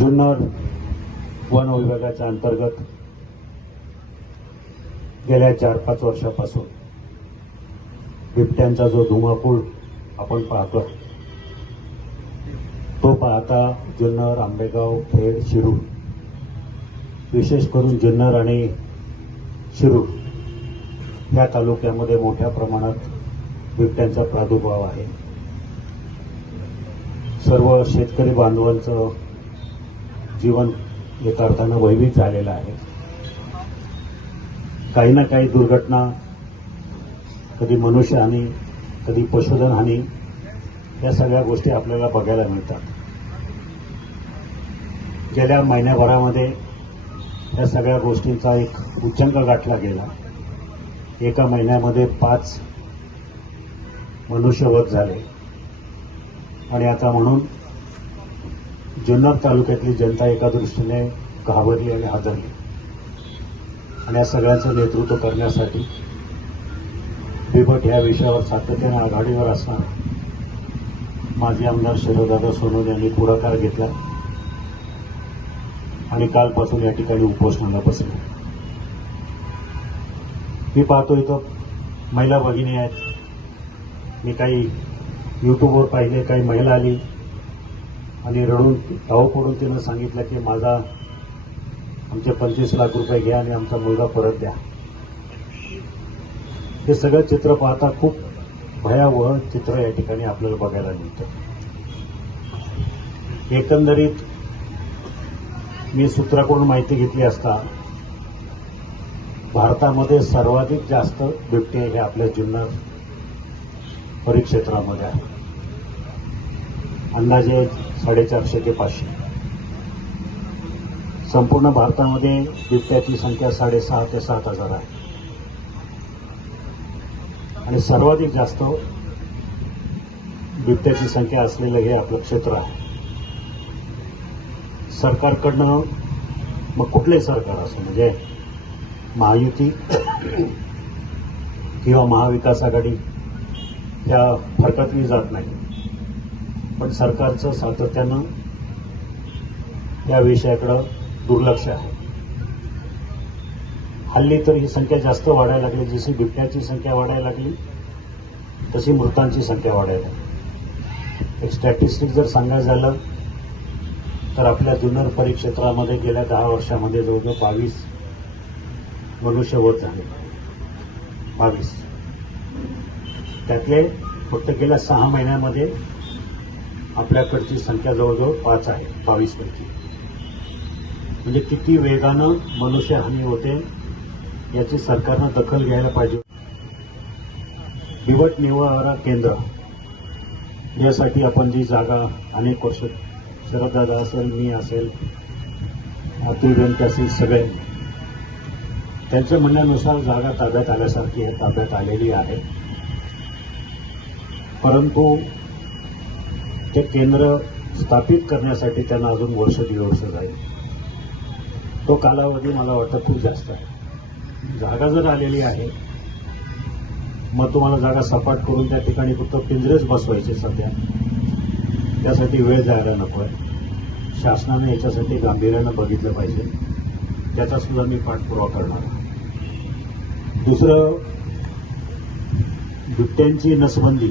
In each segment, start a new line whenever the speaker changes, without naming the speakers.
Junnar one विभागाच्या अंतर्गत गेल्या चार पाच वर्षापासून बिबट्यांचा जो धुमाकूळ आपण पाहतो तो पाहता जुन्नर आंबेगाव खेड शिरूर विशेष करून जुन्नर आणि शिरूर या तालुक्यामध्ये मोठ्या प्रमाणात बिबट्यांचा प्रादुर्भाव आहे. सर्व शेतकरी बांधवांचं जीवन एका अर्थानं भयभीत झालेलं आहे. काही ना काही दुर्घटना कधी मनुष्यहानी कधी पशुधन हानी या सगळ्या गोष्टी आपल्याला बघायला मिळतात. गेल्या महिन्याभरामध्ये या सगळ्या गोष्टींचा एक उच्चंक गाठला गेला. एका महिन्यामध्ये पाच मनुष्यवध झाले. आणि आता म्हणून जुन्नर तालुक्यातली जनता एका दृष्टीने घाबरली आणि हादरली. आणि या सगळ्यांचं नेतृत्व करण्यासाठी बिबट या विषयावर सातत्याने आघाडीवर असणार माजी आमदार शरददादा सोनवणे यांनी पुढाकार घेतला आणि कालपासून या ठिकाणी उपोषणाला बसले. मी पाहतो इथं महिला भगिनी आहेत. मी काही युट्यूबवर पाहिले काही महिला आली. आणि रडून धाव पडून तिनं सांगितलं की माझा आमचे पंचवीस लाख रुपये घ्या आणि आमचा मुलगा परत द्या. हे सगळं चित्र पाहता खूप भयावह चित्र या ठिकाणी आपल्याला बघायला मिळतं. एकंदरीत मी सूत्राकडून माहिती घेतली असता भारतामध्ये सर्वाधिक जास्त बिबटे हे आपल्या जुन्नर परिक्षेत्रामध्ये आहे अंदाजे साडेचारशे ते पाचशे. संपूर्ण भारतामध्ये बिबट्याची संख्या साडेसहा ते सात हजार आहे. आणि सर्वाधिक जास्त बिबट्याची संख्या असलेलं हे आपलं क्षेत्र आहे. सरकारकडनं मग कुठले सरकार असो म्हणजे महायुती किंवा महाविकास आघाडी त्या फरकतली जात नाही. पण सरकारचं सातत्यानं या विषयाकडं दुर्लक्ष आहे. हल्ली तर ही संख्या जास्त वाढायला लागली. जशी बिबट्याची संख्या वाढायला लागली तशी मृतांची संख्या वाढायला लागली. एक स्टॅटिस्टिक जर सांगायचं झालं तर आपल्या जुन्नर परिक्षेत्रामध्ये गेल्या दहा वर्षामध्ये जवळजवळ बावीस मनुष्यवध झाले. बावीस. त्यातले फक्त गेल्या सहा महिन्यामध्ये आपल्याकडची संख्या जवळजवळ पाच आहे बावीसपैकी म्हणजे किती वेगानं मनुष्यहानी होते याची सरकारनं दखल घ्यायला पाहिजे. बिवट निवारा केंद्र. यासाठी आपण जी जागा अनेक वर्ष शरददादा असेल मी असेल अतुल बेनके असेल सगळे. त्यांच्या म्हणण्यानुसार जागा ताब्यात आल्यासारखी ताब्यात आलेली आहे. परंतु ते केंद्र स्थापित करण्यासाठी त्यांना अजून वर्ष दीड वर्ष जाईल. तो कालावधी मला वाटतं खूप जास्त आहे. जागा जर आलेली आहे मग तुम्हाला जागा सपाट करून त्या ठिकाणी फक्त पिंजरेच बसवायचे सध्या. त्यासाठी वेळ जायला नको आहे. शासनाने याच्यासाठी गांभीर्यानं बघितलं पाहिजे. त्याचा सुद्धा मी पाठपुरावा करणार आहे. दुसरं बिबट्यांची नसबंदी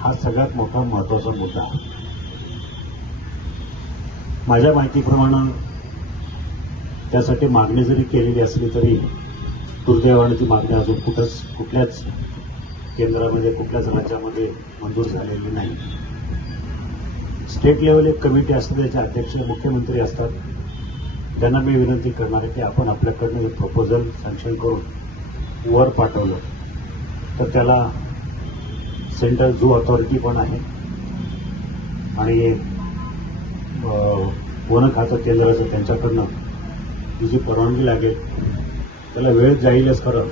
हा सगळ्यात मोठा महत्त्वाचा मुद्दा आहे. माझ्या माहितीप्रमाणे त्यासाठी मागणी जरी केलेली असली तरी दुर्दैवाने ती मागणी अजून कुठंच कुठल्याच केंद्रामध्ये कुठल्याच राज्यामध्ये मंजूर झालेली नाही. स्टेट लेवल एक कमिटी असते त्याचे अध्यक्ष मुख्यमंत्री असतात. त्यांना मी विनंती करणार आहे की आपण आपल्याकडनं हे प्रपोजल सँक्शन करून वर पाठवलं. तर त्याला सेंट्रल झू अथॉरिटी पण आहे. आणि वन खातं केंद्राचं त्यांच्याकडनं ही जी परवानगी लागेल. त्याला वेळ जाईलच खरं.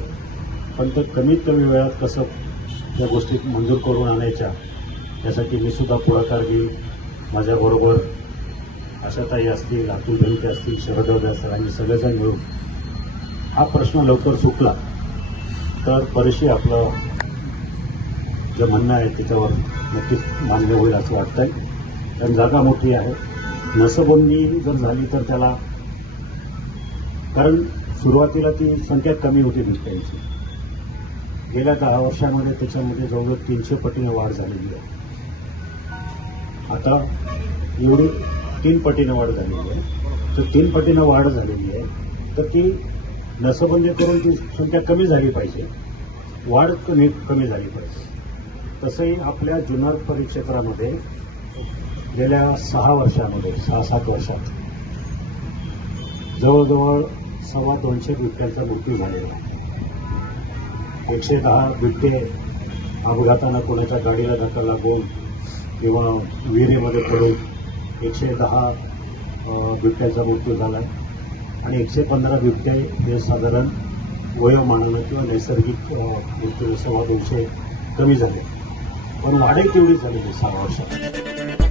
पण ते कमीत कमी वेळात कसं त्या गोष्टी मंजूर करून आणायच्या यासाठी मी सुद्धा पुढाकार घेईन. माझ्याबरोबर आशाताई असतील अतुल बेनके असतील शरद असतील आणि सगळेजण मिळून. हा प्रश्न लवकर सुटला तर बरेचसे आपलं जे म्हणणं आहे त्याच्यावर नक्कीच मान्य होईल असं वाटतंय. कारण जागा मोठी आहे. नसबंदी जर झाली तर त्याला कारण सुरुवातीला ती संख्या कमी होती बिबट्यांची. गेल्या दहा वर्षामध्ये त्याच्यामध्ये जवळजवळ तीनशे पटीने वाढ झालेली आहे. आता एवढी तीन पटीने वाढ झालेली आहे. तर तीन पटीनं वाढ झालेली आहे. तर ती नसबंदी करून ती संख्या कमी झाली पाहिजे. वाढ कमी कमी झाली पाहिजे. तसंही आपल्या जुनार परिक्षेत्रामध्ये गेल्या सहा वर्षामध्ये सहा सात वर्षात. जवळजवळ सव्वा दोनशे बिबट्यांचा मृत्यू झालेला आहे. एकशे दहा बिबटे अपघातानं कोणाच्या गाडीला धक्का लागून किंवा विहिरीमध्ये पडून एकशे दहा अ, बिबट्यांचा मृत्यू झाला आहे आणि एकशे पंधरा बिबटे हे साधारण वयोमानानं किंवा नैसर्गिक मृत्यू सव्वा दोनशे कमी झाले. पण वाढही तेवढी झालेली सहा वर्षात?